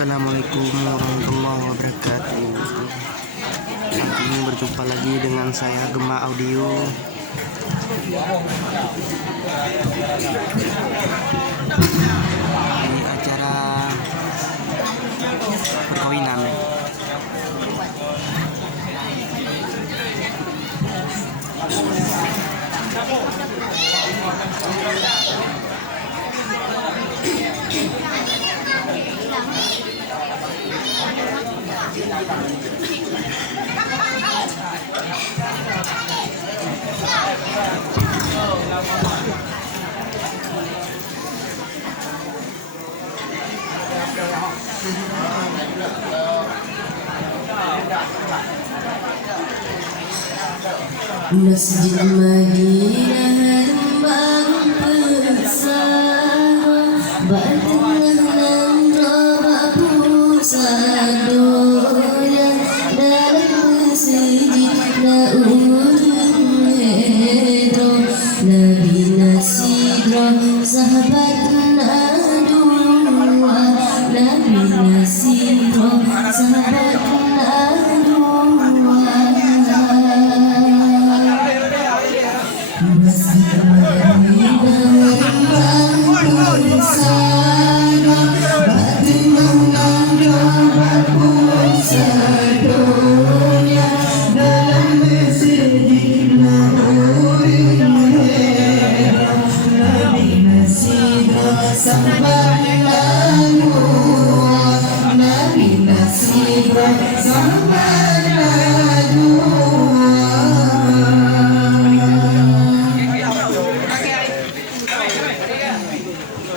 Assalamualaikum warahmatullahi wabarakatuh. Saat ini berjumpa lagi dengan saya Gema Audio. Ini acara perkawinan. Masjid Madinah lembang bersama Batengah roba pusadonya dalam masjid naurun hedro Nabi Nasidro sahabat nadua Nabi Nasidro sahabat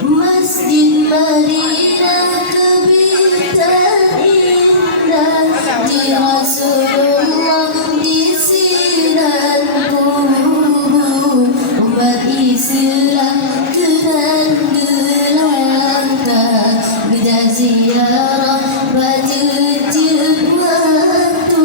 Masjid Madinah kebintan indah di Rasulullah di sidan kubur umat Islam geran gelangkah beda ziarah berjejak waktu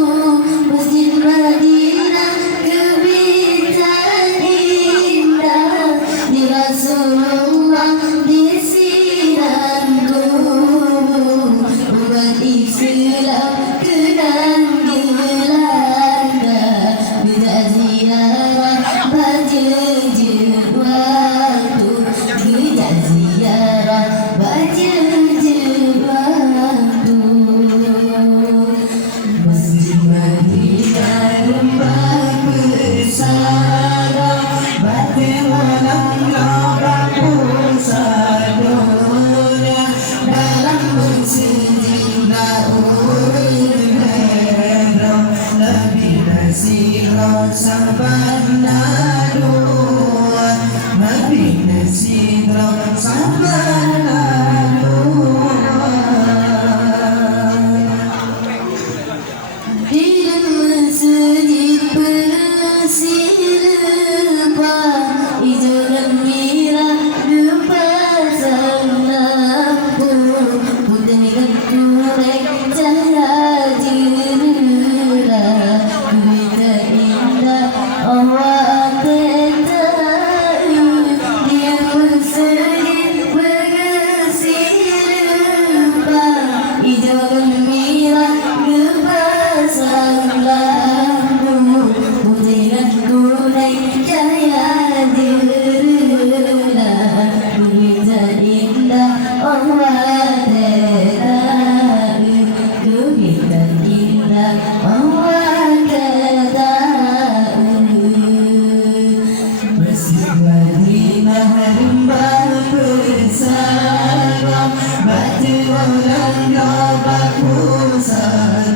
Masjid Madinah kebintan indah di Rasulullah di sidan kubur umat Islam geran gelangkah beda ziarah berjejak waktu beda ziarah berjejak waktu Masjid Madinah lembang bersama Batengah pusadonya dalam masjid naurun hedro Nabi Nasidro sahabat nadua Nabi Nasidro sahabat nadua di masjid bersilpa hijau gembira dipasang lampu putih kurek cahaya jendela berita indah awak ketahui di masjid bersilpa hijau gembira dipasang lampu putih kurek cahaya jendela berita indah awak ketahui berita indah awak ketahui Masjid Madinah lembang bersama Batengah roba pusadonya